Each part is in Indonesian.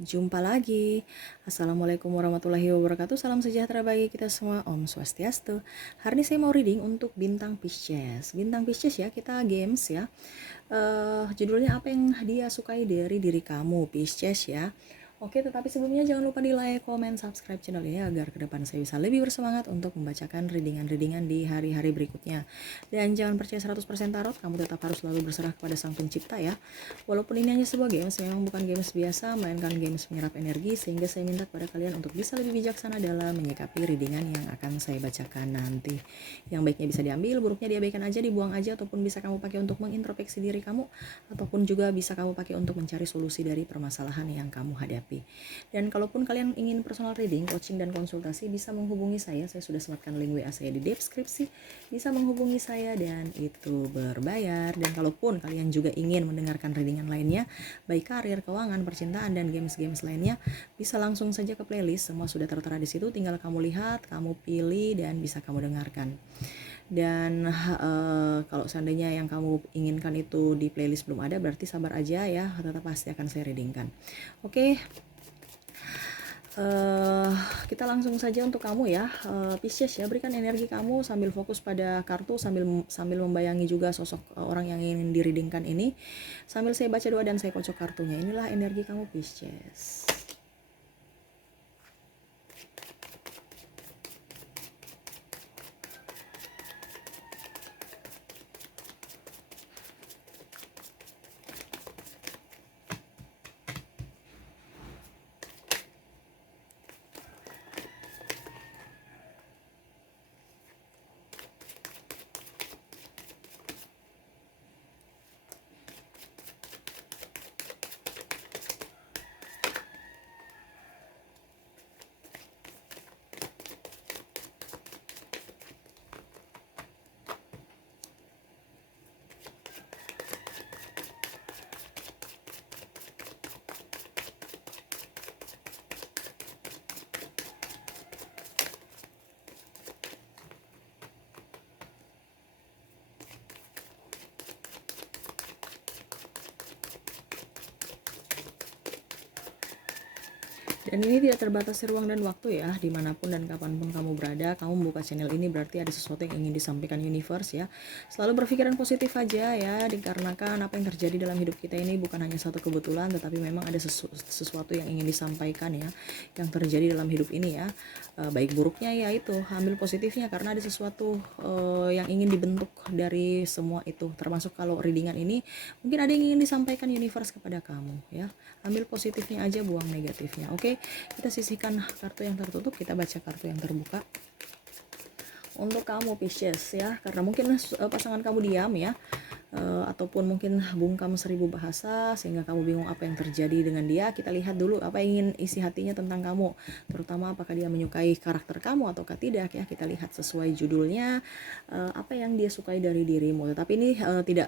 Jumpa lagi. Assalamualaikum warahmatullahi wabarakatuh. Salam sejahtera bagi kita semua. Om Swastiastu. Hari ini saya mau reading untuk bintang Pisces. Bintang Pisces ya, kita games ya. Judulnya apa yang dia sukai dari diri kamu, Pisces ya. Oke, tetapi sebelumnya jangan lupa di like, comment, subscribe channel ini agar ke depan saya bisa lebih bersemangat untuk membacakan readingan-readingan di hari-hari berikutnya. Dan jangan percaya 100% tarot, kamu tetap harus selalu berserah kepada Sang Pencipta ya. Walaupun ini hanya sebuah games, memang bukan games biasa, melainkan games menyerap energi, sehingga saya minta kepada kalian untuk bisa lebih bijaksana dalam menyikapi readingan yang akan saya bacakan nanti. Yang baiknya bisa diambil, buruknya diabaikan aja, dibuang aja, ataupun bisa kamu pakai untuk mengintrospeksi diri kamu, ataupun juga bisa kamu pakai untuk mencari solusi dari permasalahan yang kamu hadapi. Dan kalaupun kalian ingin personal reading, coaching, dan konsultasi, bisa menghubungi saya sudah sematkan link WA saya di deskripsi, bisa menghubungi saya dan itu berbayar. Dan kalaupun kalian juga ingin mendengarkan readingan lainnya, baik karir, keuangan, percintaan, dan games-games lainnya, bisa langsung saja ke playlist, semua sudah tertera di situ, tinggal kamu lihat, kamu pilih, dan bisa kamu dengarkan. Dan kalau seandainya yang kamu inginkan itu di playlist belum ada, berarti sabar aja ya, tetap pasti akan saya readingkan. Oke. Kita langsung saja untuk kamu ya, Pisces ya, berikan energi kamu sambil fokus pada kartu, sambil membayangi juga sosok orang yang ingin direadingkan ini, sambil saya baca doa dan saya kocok kartunya. Inilah energi kamu, Pisces. Dan ini tidak terbatas ruang dan waktu ya, dimanapun dan kapanpun kamu berada, kamu membuka channel ini berarti ada sesuatu yang ingin disampaikan universe ya. Selalu berpikiran positif aja ya, dikarenakan apa yang terjadi dalam hidup kita ini bukan hanya satu kebetulan, tetapi memang ada sesuatu yang ingin disampaikan ya, yang terjadi dalam hidup ini ya. Baik buruknya ya itu, ambil positifnya karena ada sesuatu yang ingin dibentuk dari semua itu, termasuk kalau readingan ini mungkin ada yang ingin disampaikan universe kepada kamu ya. Ambil positifnya aja, buang negatifnya. Oke, kita sisihkan kartu yang tertutup, kita baca kartu yang terbuka. Untuk kamu Pisces ya, karena mungkin pasangan kamu diam ya, ataupun mungkin bungkam 1000 bahasa sehingga kamu bingung apa yang terjadi dengan dia. Kita lihat dulu apa yang ingin isi hatinya tentang kamu, terutama apakah dia menyukai karakter kamu ataukah tidak ya. Kita lihat sesuai judulnya, apa yang dia sukai dari dirimu. Tetapi ini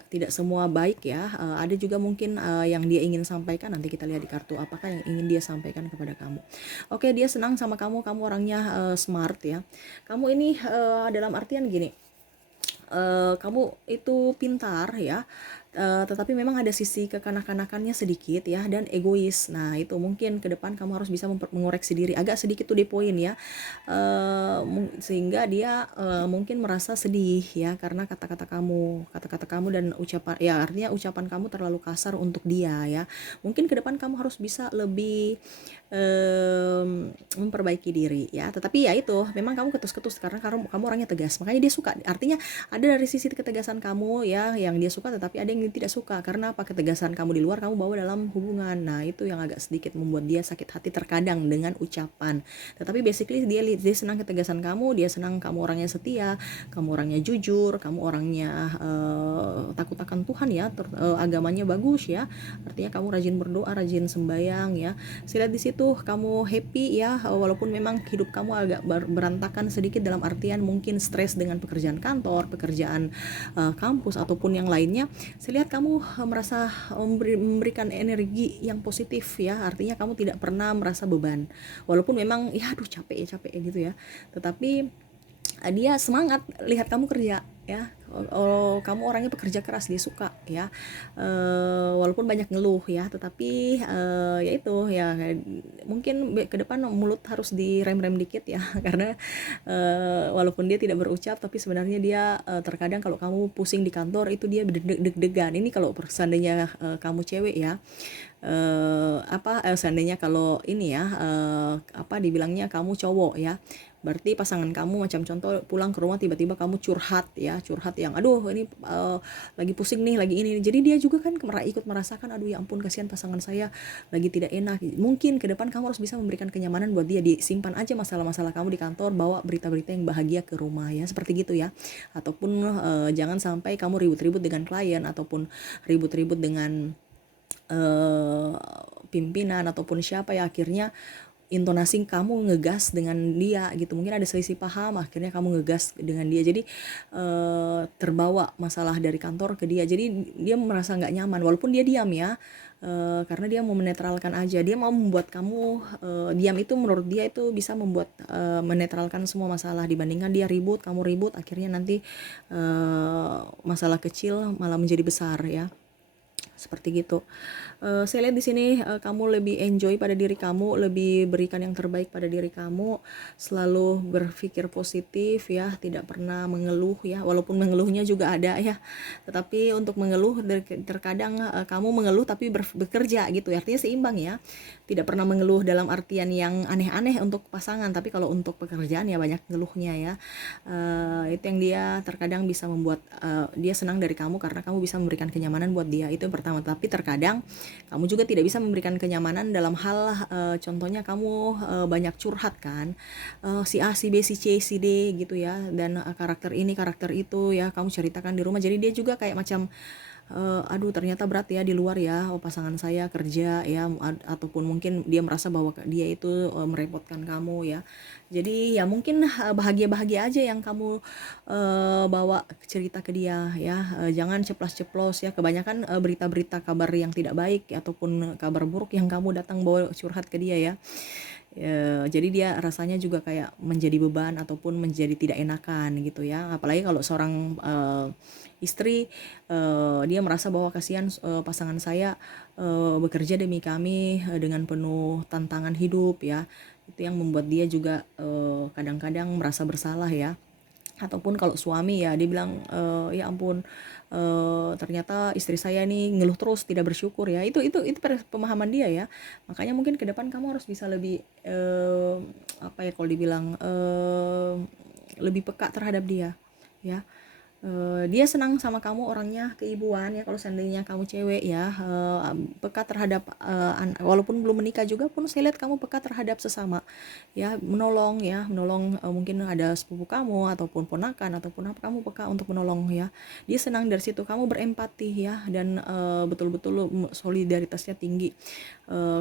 tidak semua baik ya, ada juga mungkin yang dia ingin sampaikan. Nanti kita lihat di kartu apakah yang ingin dia sampaikan kepada kamu. Oke, dia senang sama kamu orangnya smart ya. Kamu ini dalam artian gini, kamu itu pintar ya, tetapi memang ada sisi kekanak-kanakannya sedikit ya, dan egois. Nah itu mungkin ke depan kamu harus bisa mengoreksi diri agak sedikit tuh di poin ya, sehingga dia mungkin merasa sedih ya karena kata-kata kamu dan ucapan ya, artinya ucapan kamu terlalu kasar untuk dia ya. Mungkin ke depan kamu harus bisa lebih memperbaiki diri ya. Tetapi ya itu memang kamu ketus-ketus karena kamu orangnya tegas, makanya dia suka. Artinya ada dari sisi ketegasan kamu ya yang dia suka, tetapi ada yang tidak suka karena apa, ketegasan kamu di luar kamu bawa dalam hubungan. Nah itu yang agak sedikit membuat dia sakit hati terkadang dengan ucapan. Tetapi basically dia senang ketegasan kamu, dia senang kamu orangnya setia, kamu orangnya jujur, kamu orangnya takut akan Tuhan ya, agamanya bagus ya. Artinya kamu rajin berdoa, rajin sembahyang ya. Saya lihat di situ kamu happy ya, walaupun memang hidup kamu agak berantakan sedikit dalam artian mungkin stres dengan pekerjaan kantor, pekerjaan kampus ataupun yang lainnya. Saya lihat kamu merasa memberikan energi yang positif ya, artinya kamu tidak pernah merasa beban, walaupun memang ya aduh capek gitu ya, tetapi dia semangat lihat kamu kerja ya. Kamu orangnya pekerja keras, dia suka ya. Walaupun banyak ngeluh ya, tetapi ya itu ya, mungkin ke depan mulut harus direm-rem dikit ya karena walaupun dia tidak berucap, tapi sebenarnya dia terkadang kalau kamu pusing di kantor itu dia deg-degan. Ini kalau seandainya kamu cewek ya, seandainya kalau ini ya, apa dibilangnya, kamu cowok ya, berarti pasangan kamu macam contoh pulang ke rumah tiba-tiba kamu curhat ya, curhat yang aduh ini lagi pusing nih, lagi ini, jadi dia juga kan ikut merasakan, aduh ya ampun kasihan pasangan saya lagi tidak enak. Mungkin ke depan kamu harus bisa memberikan kenyamanan buat dia, disimpan aja masalah-masalah kamu di kantor, bawa berita-berita yang bahagia ke rumah ya, seperti gitu ya. Ataupun jangan sampai kamu ribut-ribut dengan klien ataupun ribut-ribut dengan eh, pimpinan ataupun siapa ya, akhirnya intonasi kamu ngegas dengan dia gitu, mungkin ada selisih paham, akhirnya kamu ngegas dengan dia, jadi terbawa masalah dari kantor ke dia, jadi dia merasa nggak nyaman walaupun dia diam ya. Karena dia mau menetralkan aja, dia mau membuat kamu diam, itu menurut dia itu bisa membuat menetralkan semua masalah, dibandingkan dia ribut, kamu ribut, akhirnya nanti masalah kecil malah menjadi besar ya, seperti gitu. Saya lihat di sini kamu lebih enjoy pada diri kamu, lebih berikan yang terbaik pada diri kamu, selalu berpikir positif ya, tidak pernah mengeluh ya, walaupun mengeluhnya juga ada ya, tetapi untuk mengeluh terkadang kamu mengeluh tapi bekerja gitu ya, artinya seimbang ya, tidak pernah mengeluh dalam artian yang aneh-aneh untuk pasangan, tapi kalau untuk pekerjaan ya banyak ngeluhnya ya. Itu yang dia terkadang bisa membuat dia senang dari kamu karena kamu bisa memberikan kenyamanan buat dia, itu yang pertama. Tapi terkadang kamu juga tidak bisa memberikan kenyamanan dalam hal contohnya kamu banyak curhat kan, si A si B si C si D gitu ya, dan karakter ini karakter itu ya kamu ceritakan di rumah, jadi dia juga kayak macam aduh ternyata berat ya di luar ya, pasangan saya kerja ya, ataupun mungkin dia merasa bahwa dia itu merepotkan kamu ya, jadi ya mungkin bahagia-bahagia aja yang kamu bawa cerita ke dia ya. Jangan ceplas-ceplos ya, kebanyakan berita-berita kabar yang tidak baik ataupun kabar buruk yang kamu datang bawa curhat ke dia ya. Jadi dia rasanya juga kayak menjadi beban ataupun menjadi tidak enakan gitu ya, apalagi kalau seorang istri, dia merasa bahwa kasihan pasangan saya bekerja demi kami dengan penuh tantangan hidup ya, itu yang membuat dia juga kadang-kadang merasa bersalah ya. Ataupun kalau suami ya dia bilang ya ampun, ternyata istri saya nih ngeluh terus, tidak bersyukur ya, itu pemahaman dia ya. Makanya mungkin ke depan kamu harus bisa lebih apa ya, kalau dibilang lebih peka terhadap dia ya. Dia senang sama kamu orangnya keibuan ya, kalau seandainya kamu cewek ya, peka terhadap walaupun belum menikah juga pun saya lihat kamu peka terhadap sesama ya, menolong ya, menolong mungkin ada sepupu kamu ataupun ponakan ataupun apa, kamu peka untuk menolong ya, dia senang dari situ, kamu berempati ya, dan betul-betul solidaritasnya tinggi.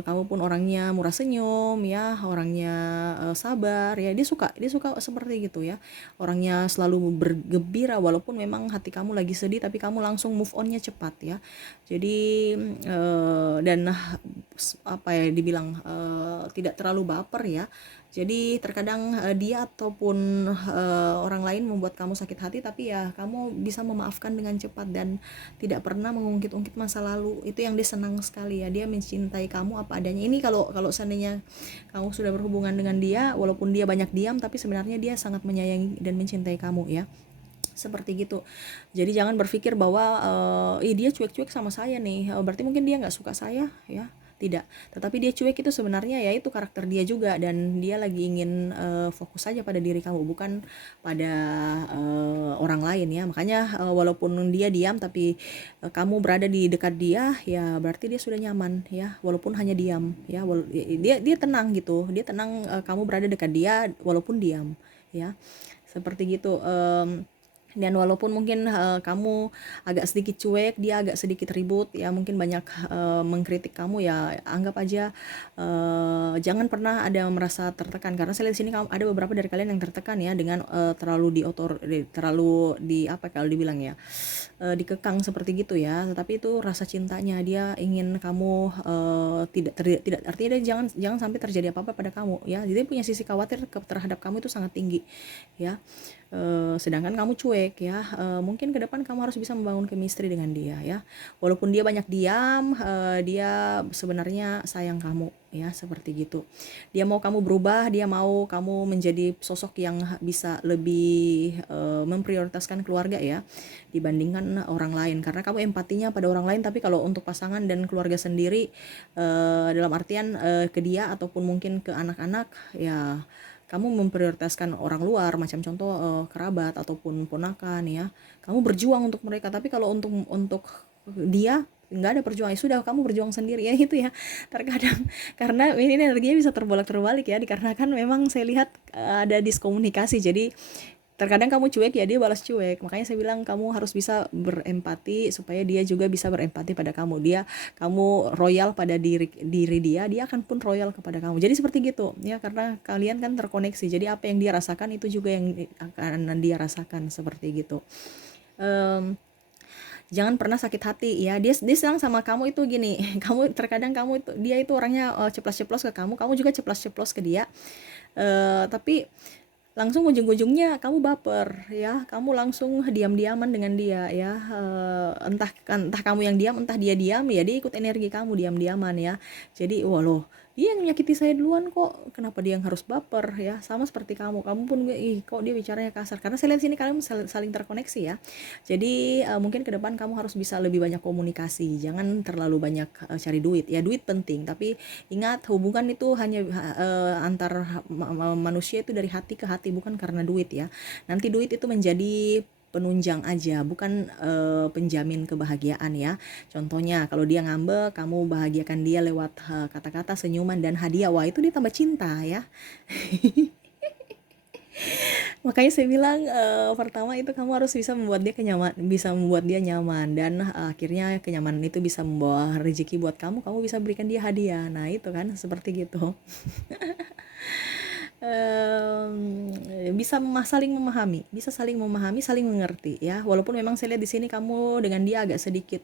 Kamu pun orangnya murah senyum ya, orangnya sabar ya, dia suka seperti gitu ya, orangnya selalu bergembira walaupun memang hati kamu lagi sedih, tapi kamu langsung move onnya cepat ya. Jadi dan apa ya dibilang, tidak terlalu baper ya. Jadi terkadang dia ataupun orang lain membuat kamu sakit hati, tapi ya kamu bisa memaafkan dengan cepat dan tidak pernah mengungkit-ungkit masa lalu. Itu yang dia senang sekali ya, dia mencintai kamu apa adanya. Ini kalau kalau seandainya kamu sudah berhubungan dengan dia, walaupun dia banyak diam, tapi sebenarnya dia sangat menyayangi dan mencintai kamu ya, seperti gitu. Jadi jangan berpikir bahwa dia cuek-cuek sama saya nih, berarti mungkin dia nggak suka saya ya, tidak. Tetapi dia cuek itu sebenarnya ya itu karakter dia juga, dan dia lagi ingin fokus saja pada diri kamu, bukan pada orang lain ya. Makanya walaupun dia diam, tapi kamu berada di dekat dia ya, berarti dia sudah nyaman ya, walaupun hanya diam ya. Dia tenang gitu, dia tenang kamu berada dekat dia walaupun diam ya, seperti gitu. Dan walaupun mungkin kamu agak sedikit cuek, dia agak sedikit ribut ya, mungkin banyak mengkritik kamu ya, anggap aja jangan pernah ada merasa tertekan, karena saya lihat sini kamu ada beberapa dari kalian yang tertekan ya dengan terlalu di apa kalau dibilang ya, dikekang seperti gitu ya. Tetapi itu rasa cintanya, dia ingin kamu tidak artinya dia jangan sampai terjadi apa-apa pada kamu ya, jadi punya sisi khawatir terhadap kamu itu sangat tinggi ya. sedangkan kamu cuek ya. Mungkin ke depan kamu harus bisa membangun chemistry dengan dia ya. Walaupun dia banyak diam, dia sebenarnya sayang kamu ya, seperti gitu. Dia mau kamu berubah, dia mau kamu menjadi sosok yang bisa lebih memprioritaskan keluarga ya dibandingkan orang lain, karena kamu empatinya pada orang lain, tapi kalau untuk pasangan dan keluarga sendiri, dalam artian ke dia ataupun mungkin ke anak-anak ya, kamu memprioritaskan orang luar, macam contoh kerabat ataupun ponakan ya, kamu berjuang untuk mereka. Tapi kalau untuk dia nggak ada perjuangan, ya sudah kamu berjuang sendiri ya, itu ya terkadang. Karena ini energinya bisa terbolak-terbalik ya, dikarenakan memang saya lihat ada diskomunikasi. Jadi terkadang kamu cuek ya, dia balas cuek. Makanya saya bilang kamu harus bisa berempati supaya dia juga bisa berempati pada kamu. Kamu royal pada diri dia, dia akan pun royal kepada kamu. Jadi seperti gitu ya, karena kalian kan terkoneksi. Jadi apa yang dia rasakan itu juga yang akan dia rasakan, seperti gitu. Em, Jangan pernah sakit hati ya. Dia sedang sama kamu itu gini. Terkadang dia itu orangnya ceplas-ceplos ke kamu, kamu juga ceplas-ceplos ke dia. Tapi langsung ujung-ujungnya kamu baper ya, kamu langsung diam-diaman dengan dia ya. Entah kamu yang diam, entah dia diam, ya dia ikut energi kamu diam-diaman ya. Jadi wah loh, dia yang menyakiti saya duluan kok, kenapa dia yang harus baper ya. Sama seperti kamu pun kok dia bicaranya kasar, karena saya lihat sini kalian saling terkoneksi ya. Jadi mungkin ke depan kamu harus bisa lebih banyak komunikasi, jangan terlalu banyak cari duit ya. Duit penting, tapi ingat hubungan itu hanya antar manusia itu dari hati ke hati, bukan karena duit ya. Nanti duit itu menjadi penunjang aja, bukan penjamin kebahagiaan ya. Contohnya kalau dia ngambek, kamu bahagiakan dia lewat kata-kata, senyuman dan hadiah, wah itu dia tambah cinta ya. Makanya saya bilang pertama itu kamu harus bisa membuat dia nyaman, dan akhirnya kenyamanan itu bisa membawa rezeki buat kamu. Kamu bisa berikan dia hadiah. Nah itu kan seperti gitu. Bisa saling memahami, saling mengerti ya. Walaupun memang saya lihat di sini kamu dengan dia agak sedikit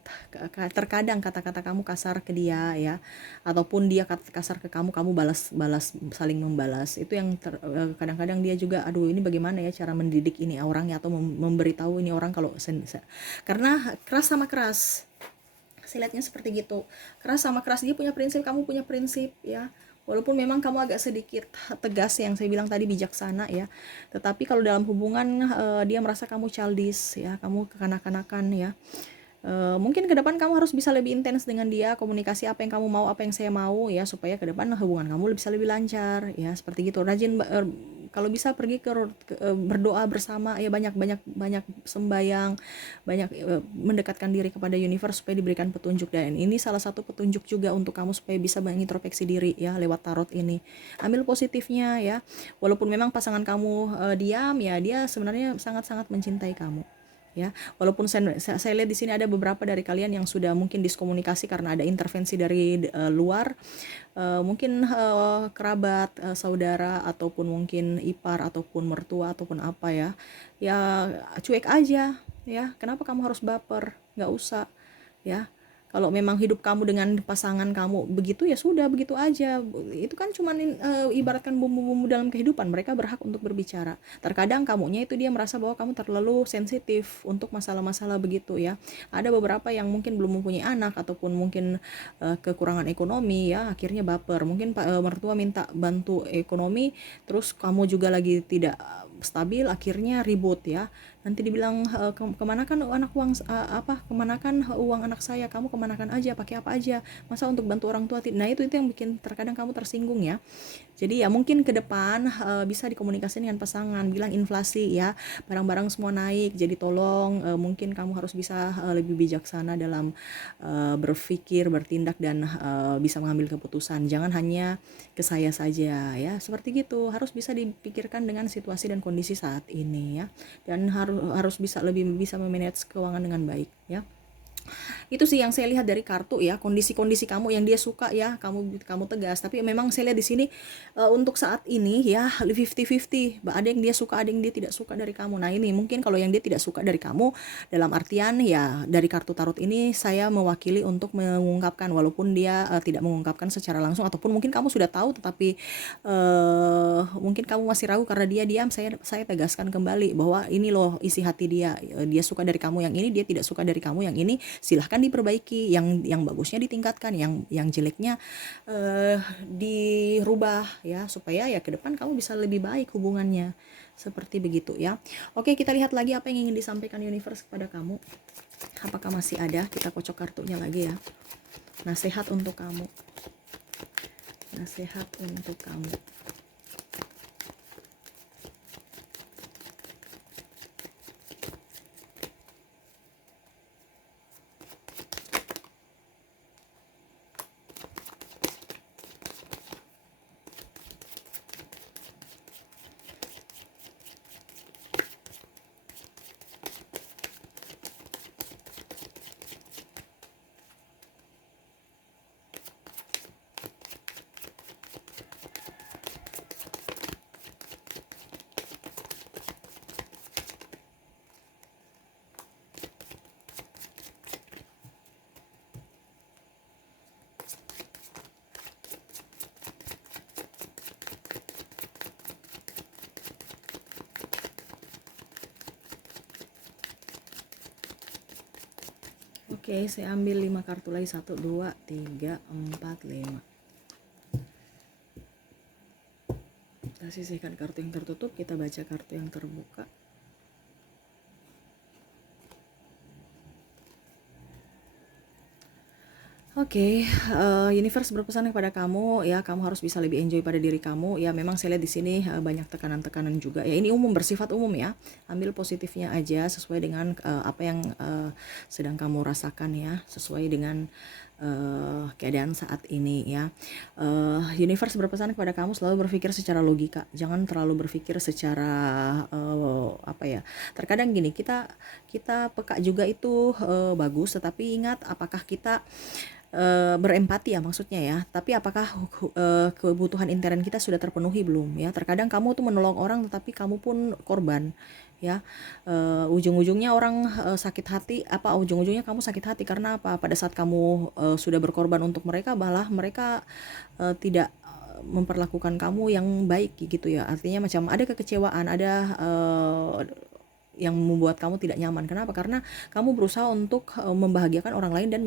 terkadang kata-kata kamu kasar ke dia ya, ataupun dia kasar ke kamu, kamu balas, saling membalas. Itu yang kadang-kadang dia juga, aduh ini bagaimana ya cara mendidik ini orangnya, atau memberitahu ini orang kalau karena keras sama keras. Saya lihatnya seperti gitu. Keras sama keras, dia punya prinsip, kamu punya prinsip ya. Walaupun memang kamu agak sedikit tegas, yang saya bilang tadi bijaksana ya, tetapi kalau dalam hubungan dia merasa kamu childish ya, kamu kekanak-kanakan ya. Mungkin ke depan kamu harus bisa lebih intens dengan dia, komunikasi apa yang kamu mau, apa yang saya mau ya, supaya ke depan hubungan kamu bisa lebih lancar ya, seperti gitu. Kalau bisa pergi berdoa bersama ya, banyak sembayang, banyak mendekatkan diri kepada universe supaya diberikan petunjuk. Dan ini salah satu petunjuk juga untuk kamu supaya bisa mengintrospeksi diri ya lewat tarot ini. Ambil positifnya ya. Walaupun memang pasangan kamu diam ya, dia sebenarnya sangat-sangat mencintai kamu ya. Walaupun saya lihat di sini ada beberapa dari kalian yang sudah mungkin diskomunikasi karena ada intervensi dari luar, mungkin kerabat, saudara, ataupun mungkin ipar ataupun mertua ataupun apa ya. Ya cuek aja ya, kenapa kamu harus baper, nggak usah ya. Kalau memang hidup kamu dengan pasangan kamu begitu, ya sudah begitu aja. Itu kan cuman ibaratkan bumbu-bumbu dalam kehidupan. Mereka berhak untuk berbicara. Terkadang kamunya itu dia merasa bahwa kamu terlalu sensitif untuk masalah-masalah begitu ya. Ada beberapa yang mungkin belum mempunyai anak, ataupun mungkin kekurangan ekonomi ya, akhirnya baper. Mungkin mertua minta bantu ekonomi, terus kamu juga lagi tidak stabil, akhirnya ribut ya. Nanti dibilang kemanakan uang anak saya, kamu kemanakan aja, pakai apa aja, masa untuk bantu orang tua. Nah itu yang bikin terkadang kamu tersinggung ya. Jadi ya mungkin ke depan bisa dikomunikasikan dengan pasangan, bilang inflasi ya, barang-barang semua naik, jadi tolong mungkin kamu harus bisa lebih bijaksana dalam berpikir, bertindak, dan bisa mengambil keputusan. Jangan hanya ke saya saja ya, seperti gitu. Harus bisa dipikirkan dengan situasi dan kondisi saat ini ya, dan harus bisa lebih bisa memanage keuangan dengan baik ya. Itu sih yang saya lihat dari kartu ya, kondisi-kondisi kamu yang dia suka ya, kamu kamu tegas. Tapi memang saya lihat di sini untuk saat ini ya 50-50. Ada yang dia suka, ada yang dia tidak suka dari kamu. Nah, ini mungkin kalau yang dia tidak suka dari kamu dalam artian ya dari kartu tarot ini saya mewakili untuk mengungkapkan, walaupun dia tidak mengungkapkan secara langsung, ataupun mungkin kamu sudah tahu tetapi mungkin kamu masih ragu karena dia diam. Saya tegaskan kembali bahwa ini loh isi hati dia. Dia suka dari kamu yang ini, dia tidak suka dari kamu yang ini. Silahkan diperbaiki, yang bagusnya ditingkatkan, yang jeleknya dirubah ya, supaya ya ke depan kamu bisa lebih baik hubungannya, seperti begitu ya. Oke, kita lihat lagi apa yang ingin disampaikan universe kepada kamu. Apakah masih ada? Kita kocok kartunya lagi ya. Nasihat untuk kamu, nasihat untuk kamu. Oke, saya ambil 5 kartu lagi. 1, 2, 3, 4, 5. Kita sisihkan kartu yang tertutup, kita baca kartu yang terbuka. Oke, universe berpesan kepada kamu ya, kamu harus bisa lebih enjoy pada diri kamu ya. Memang saya lihat di sini banyak tekanan-tekanan juga ya. Ini umum, bersifat umum ya. Ambil positifnya aja sesuai dengan apa yang sedang kamu rasakan ya, sesuai dengan keadaan saat ini ya. Universe berpesan kepada kamu selalu berpikir secara logika, jangan terlalu berpikir secara apa ya. Terkadang gini, kita peka juga itu bagus, tetapi ingat apakah kita berempati ya maksudnya ya, tapi apakah kebutuhan intern kita sudah terpenuhi belum ya. Terkadang kamu tuh menolong orang tetapi kamu pun korban ya. Ujung-ujungnya orang sakit hati, ujung-ujungnya kamu sakit hati karena apa, pada saat kamu sudah berkorban untuk mereka, malah mereka tidak memperlakukan kamu yang baik gitu ya. Artinya macam ada kekecewaan, ada yang membuat kamu tidak nyaman. Kenapa? Karena kamu berusaha untuk membahagiakan orang lain dan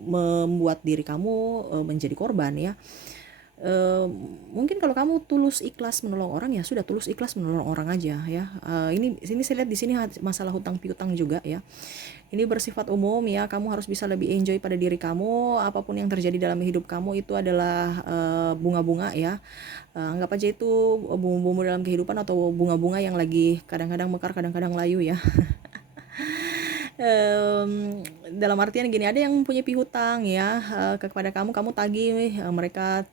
membuat diri kamu menjadi korban ya. Mungkin kalau kamu tulus ikhlas menolong orang, ya sudah tulus ikhlas menolong orang aja ya. Ini saya lihat di sini masalah hutang piutang juga ya. Ini bersifat umum ya, kamu harus bisa lebih enjoy pada diri kamu. Apapun yang terjadi dalam hidup kamu itu adalah bunga-bunga ya. Anggap aja itu bumbu-bumbu dalam kehidupan, atau bunga-bunga yang lagi kadang-kadang mekar, kadang-kadang layu ya. Dalam artian gini, ada yang punya piutang ya kepada kamu, kamu tagih, mereka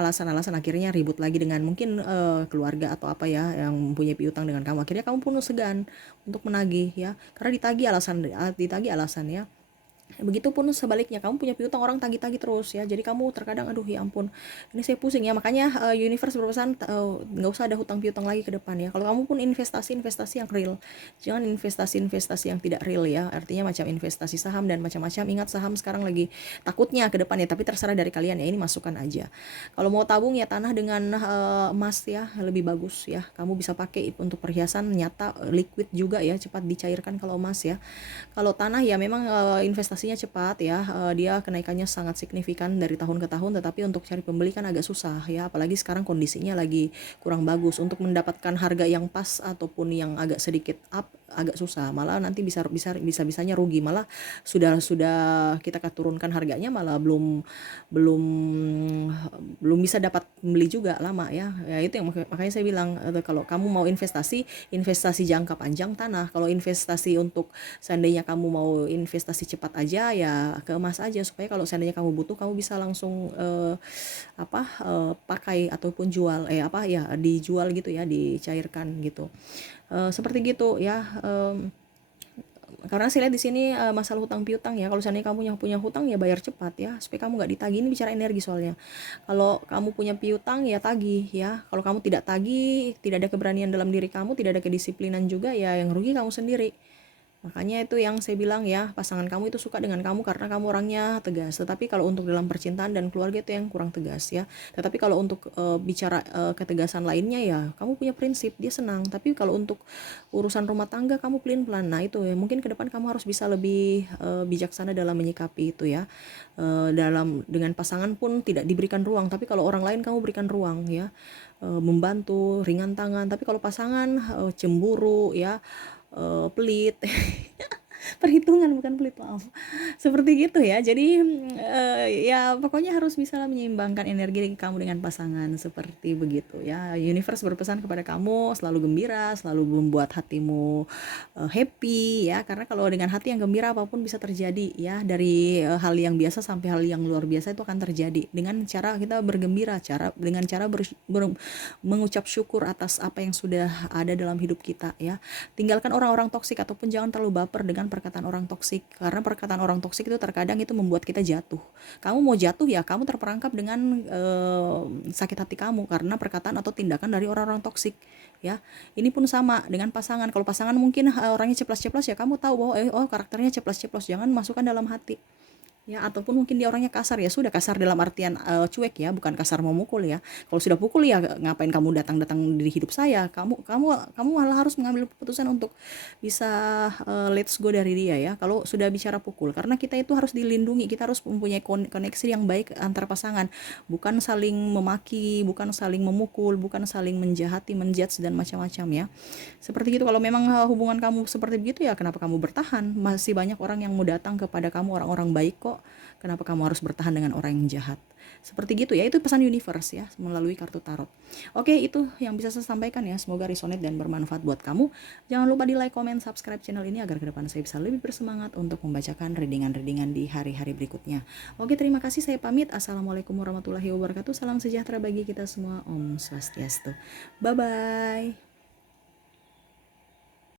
alasan-alasan, akhirnya ribut lagi dengan mungkin keluarga atau apa ya yang punya piutang dengan kamu. Akhirnya kamu pun segan untuk menagih ya, karena ditagih alasan ya. Begitupun sebaliknya, kamu punya piutang, orang tagih-tagih terus ya, jadi kamu terkadang aduh ya ampun, ini saya pusing ya. Makanya universe berpesan nggak usah ada hutang piutang lagi ke depan ya. Kalau kamu pun investasi yang real, jangan investasi yang tidak real ya. Artinya macam investasi saham dan macam-macam. Ingat, saham sekarang lagi takutnya ke depan ya, tapi terserah dari kalian ya, ini masukan aja. Kalau mau tabung ya tanah dengan emas ya, lebih bagus ya. Kamu bisa pakai untuk perhiasan nyata, liquid juga ya, cepat dicairkan kalau emas ya. Kalau tanah ya memang investasinya cepat ya, dia kenaikannya sangat signifikan dari tahun ke tahun, tetapi untuk cari pembeli kan agak susah ya, apalagi sekarang kondisinya lagi kurang bagus. Untuk mendapatkan harga yang pas ataupun yang agak sedikit up agak susah, malah nanti bisa-bisanya rugi, malah sudah kita turunkan harganya, malah belum belum bisa dapat beli juga, lama ya. Ya itu yang makanya saya bilang, kalau kamu mau investasi jangka panjang tanah. Kalau investasi untuk seandainya kamu mau investasi cepat aja ya ke emas aja, supaya kalau seandainya kamu butuh, kamu bisa langsung pakai ataupun jual dijual gitu ya, dicairkan gitu. Seperti gitu ya. karena saya lihat di sini masalah hutang piutang ya. Kalau seandainya kamu yang punya hutang ya bayar cepat ya, supaya kamu nggak ditagih. Ini bicara energi soalnya. Kalau kamu punya piutang ya tagih ya. Kalau kamu tidak tagih, tidak ada keberanian dalam diri kamu, tidak ada kedisiplinan juga, ya yang rugi kamu sendiri. Makanya itu yang saya bilang ya, pasangan kamu itu suka dengan kamu karena kamu orangnya tegas. Tetapi kalau untuk dalam percintaan dan keluarga itu yang kurang tegas ya. Tetapi kalau untuk bicara ketegasan lainnya ya, kamu punya prinsip, dia senang. Tapi kalau untuk urusan rumah tangga kamu pelin-pelan. Nah itu ya, mungkin ke depan kamu harus bisa lebih bijaksana dalam menyikapi itu ya. Dalam dengan pasangan pun tidak diberikan ruang, tapi kalau orang lain kamu berikan ruang ya. Membantu, ringan tangan. Tapi kalau pasangan cemburu ya, pelit, perhitungan bukan pelit, maaf, seperti gitu ya. Jadi ya pokoknya harus bisa menyeimbangkan energi kamu dengan pasangan, seperti begitu ya. Universe berpesan kepada kamu selalu gembira, selalu membuat hatimu happy ya, karena kalau dengan hati yang gembira apapun bisa terjadi ya. Dari hal yang biasa sampai hal yang luar biasa itu akan terjadi dengan cara kita bergembira, dengan cara mengucap syukur atas apa yang sudah ada dalam hidup kita ya. Tinggalkan orang-orang toksik, ataupun jangan terlalu baper dengan perkataan orang toksik, karena perkataan orang toksik itu terkadang itu membuat kita jatuh. Kamu mau jatuh ya kamu terperangkap dengan sakit hati kamu karena perkataan atau tindakan dari orang-orang toksik ya. Ini pun sama dengan pasangan. Kalau pasangan mungkin orangnya ceplas-ceplos ya, kamu tahu bahwa oh karakternya ceplas-ceplos, jangan masukkan dalam hati ya. Ataupun mungkin dia orangnya kasar, ya sudah, kasar dalam artian cuek ya, bukan kasar memukul ya. Kalau sudah pukul ya ngapain kamu datang-datang di hidup saya, kamu malah harus mengambil keputusan untuk bisa let's go dari dia ya. Kalau sudah bicara pukul, karena kita itu harus dilindungi, kita harus mempunyai koneksi yang baik antar pasangan, bukan saling memaki, bukan saling memukul, bukan saling menjahati, menjudge dan macam-macam ya. Seperti itu. Kalau memang hubungan kamu seperti begitu ya kenapa kamu bertahan? Masih banyak orang yang mau datang kepada kamu, orang-orang baik kok. Kenapa kamu harus bertahan dengan orang yang jahat? Seperti gitu ya, itu pesan universe ya melalui kartu tarot. Oke, itu yang bisa saya sampaikan ya. Semoga resonate dan bermanfaat buat kamu. Jangan lupa di like, comment, subscribe channel ini agar ke depan saya bisa lebih bersemangat untuk membacakan readingan-readingan di hari-hari berikutnya. Oke, terima kasih, saya pamit. Assalamualaikum warahmatullahi wabarakatuh. Salam sejahtera bagi kita semua. Om Swastiastu. Bye bye.